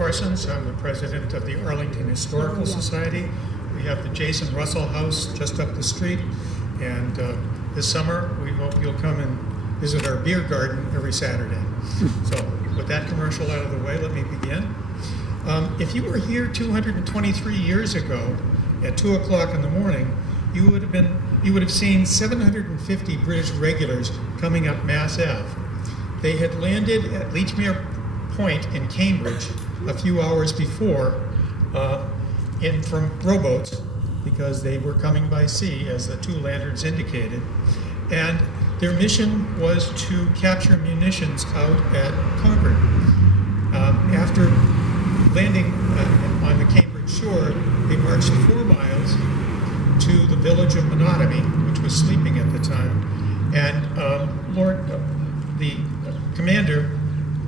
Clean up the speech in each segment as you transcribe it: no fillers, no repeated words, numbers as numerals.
Parsons. I'm the president of the Arlington Historical Society. We have the Jason Russell House just up the street, and this summer we hope you'll come and visit our beer garden every Saturday. So with that commercial out of the way, let me begin. If you were here 223 years ago at 2 o'clock in the morning, you would have seen 750 British regulars coming up Mass Ave. They had landed at Leechmere Point in Cambridge a few hours before from rowboats, because they were coming by sea, as the two lanterns indicated. And their mission was to capture munitions out at Concord. After landing on the Cambridge shore, they marched 4 miles to the village of Monotony, which was sleeping at the time. And the commander,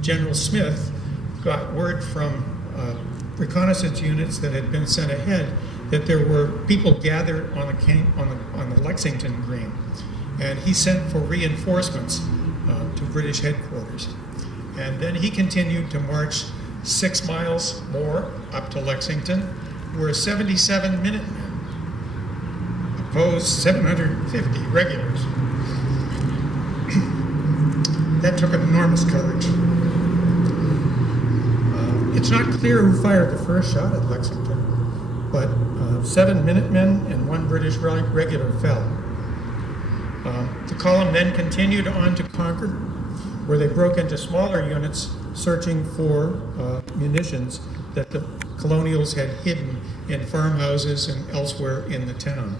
General Smith, got word from reconnaissance units that had been sent ahead that there were people gathered on the Lexington Green, and he sent for reinforcements to British headquarters. And then he continued to march 6 miles more up to Lexington, where 77 Minutemen opposed 750 regulars. That took enormous courage. It's not clear who fired the first shot at Lexington, but 7 Minutemen and 1 British regular fell. The column then continued on to Concord, where they broke into smaller units searching for munitions that the colonials had hidden in farmhouses and elsewhere in the town.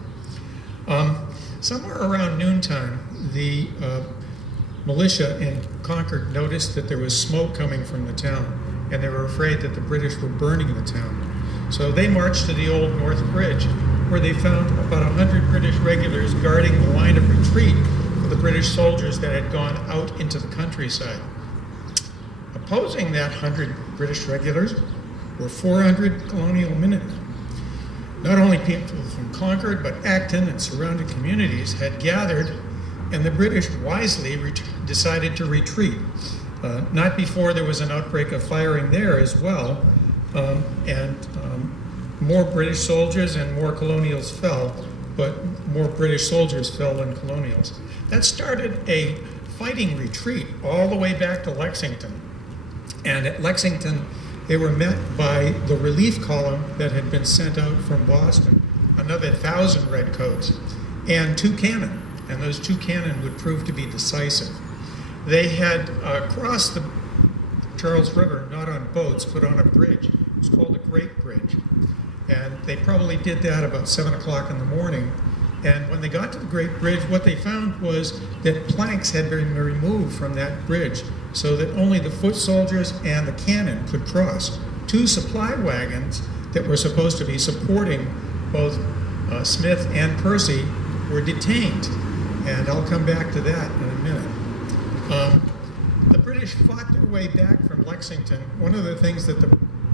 Somewhere around noontime, the militia in Concord noticed that there was smoke coming from the town, and they were afraid that the British were burning the town. So they marched to the Old North Bridge, where they found about 100 British regulars guarding the line of retreat for the British soldiers that had gone out into the countryside. Opposing that 100 British regulars were 400 colonial Minutemen. Not only people from Concord, but Acton and surrounding communities had gathered, and the British wisely decided to retreat. Not before there was an outbreak of firing there as well, and more British soldiers and more colonials fell, but more British soldiers fell than colonials. That started a fighting retreat all the way back to Lexington. And at Lexington, they were met by the relief column that had been sent out from Boston, another 1,000 redcoats, and 2 cannon. And those 2 cannon would prove to be decisive. They had crossed the Charles River, not on boats, but on a bridge. It was called the Great Bridge. And they probably did that about 7 o'clock in the morning. And when they got to the Great Bridge, what they found was that planks had been removed from that bridge so that only the foot soldiers and the cannon could cross. 2 supply wagons that were supposed to be supporting both Smith and Percy were detained. And I'll come back to that in a minute. The British fought their way back from Lexington. One of the things that the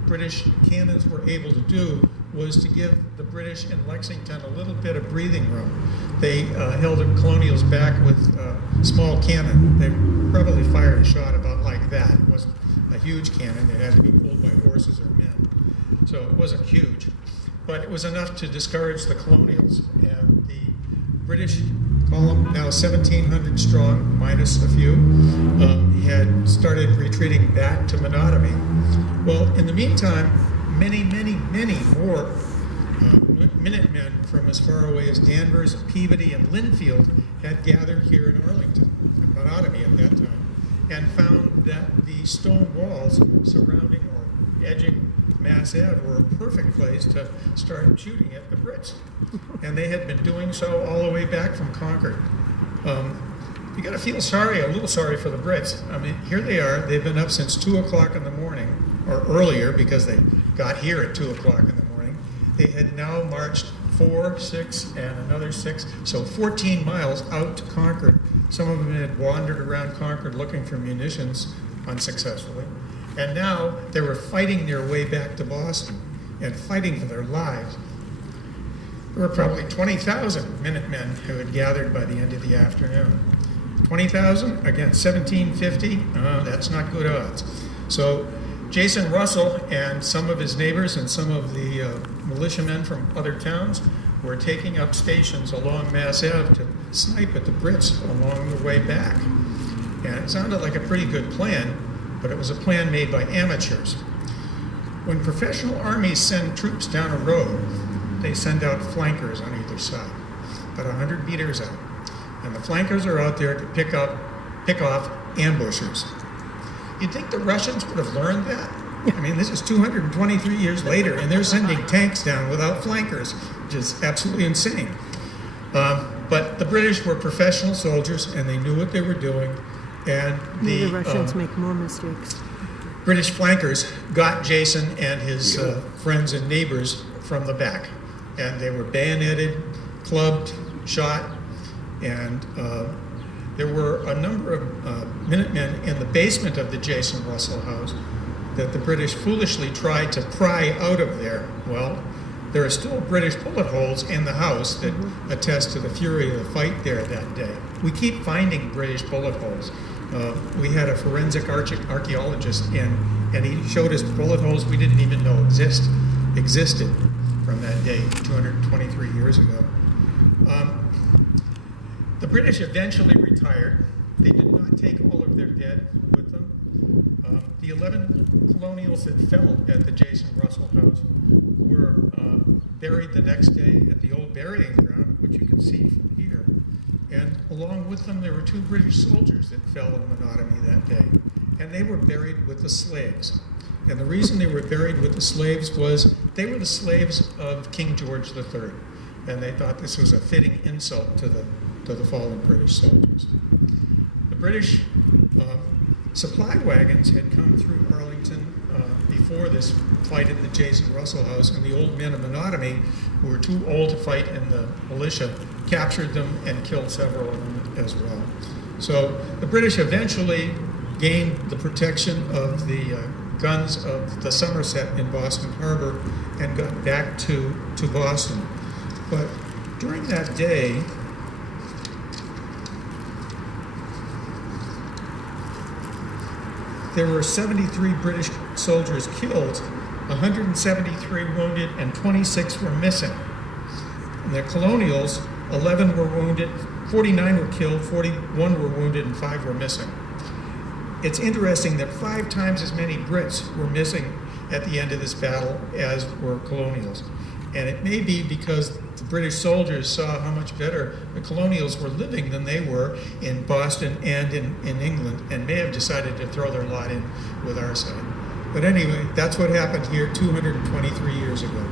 British cannons were able to do was to give the British in Lexington a little bit of breathing room. They held the colonials back with small cannon. They probably fired a shot about like that. It wasn't a huge cannon. It had to be pulled by horses or men. So it wasn't huge. But it was enough to discourage the colonials. And the British column, now 1,700 strong, minus a few, had started retreating back to Monotony. Well, in the meantime, many more Minutemen from as far away as Danvers, Peabody, and Linfield had gathered here in Arlington, in Monotony at that time, and found that the stone walls surrounding or edging Mass Ave were a perfect place to start shooting at the Brits. And they had been doing so all the way back from Concord. You got to feel a little sorry for the Brits. I mean, here they are. They've been up since 2 o'clock in the morning, or earlier, because they got here at 2 o'clock in the morning. They had now marched 4, 6, and another 6, so 14 miles out to Concord. Some of them had wandered around Concord looking for munitions unsuccessfully. And now they were fighting their way back to Boston and fighting for their lives. There were probably 20,000 Minutemen who had gathered by the end of the afternoon. 20,000 against 1,750, that's not good odds. So Jason Russell and some of his neighbors and some of the militiamen from other towns were taking up stations along Mass Ave to snipe at the Brits along the way back. And it sounded like a pretty good plan, but it was a plan made by amateurs. When professional armies send troops down a road, they send out flankers on either side, about 100 meters out. And the flankers are out there to pick off ambushers. You'd think the Russians would have learned that. I mean, this is 223 years later, and they're sending tanks down without flankers, which is absolutely insane. But the British were professional soldiers, and they knew what they were doing. And the Russians make more mistakes. British flankers got Jason and his friends and neighbors from the back. And they were bayoneted, clubbed, shot, and there were a number of Minutemen in the basement of the Jason Russell house that the British foolishly tried to pry out of there. Well, there are still British bullet holes in the house that attest to the fury of the fight there that day. We keep finding British bullet holes. We had a forensic archaeologist in, and he showed us bullet holes we didn't even know existed from that day, 223 years ago. The British eventually retired. They did not take all of their dead with them. The 11 colonials that fell at the Jason Russell house were buried the next day at the old burying ground, which you can see from here. And along with them, there were 2 British soldiers that fell in Menotomy that day. And they were buried with the slaves. And the reason they were buried with the slaves was they were the slaves of King George III. And they thought this was a fitting insult to the fallen British soldiers. The British supply wagons had come through Arlington before this fight at the Jason Russell house, and the old men of Menotomy, who were too old to fight in the militia, captured them and killed several of them as well. So the British eventually gained the protection of the guns of the Somerset in Boston Harbor and got back to Boston. But during that day, there were 73 British soldiers killed, 173 wounded, and 26 were missing. And the colonials, 11 were wounded, 49 were killed, 41 were wounded, and 5 were missing. It's interesting that 5 times as many Brits were missing at the end of this battle as were colonials. And it may be because the British soldiers saw how much better the colonials were living than they were in Boston and in England, and may have decided to throw their lot in with our side. But anyway, that's what happened here 223 years ago.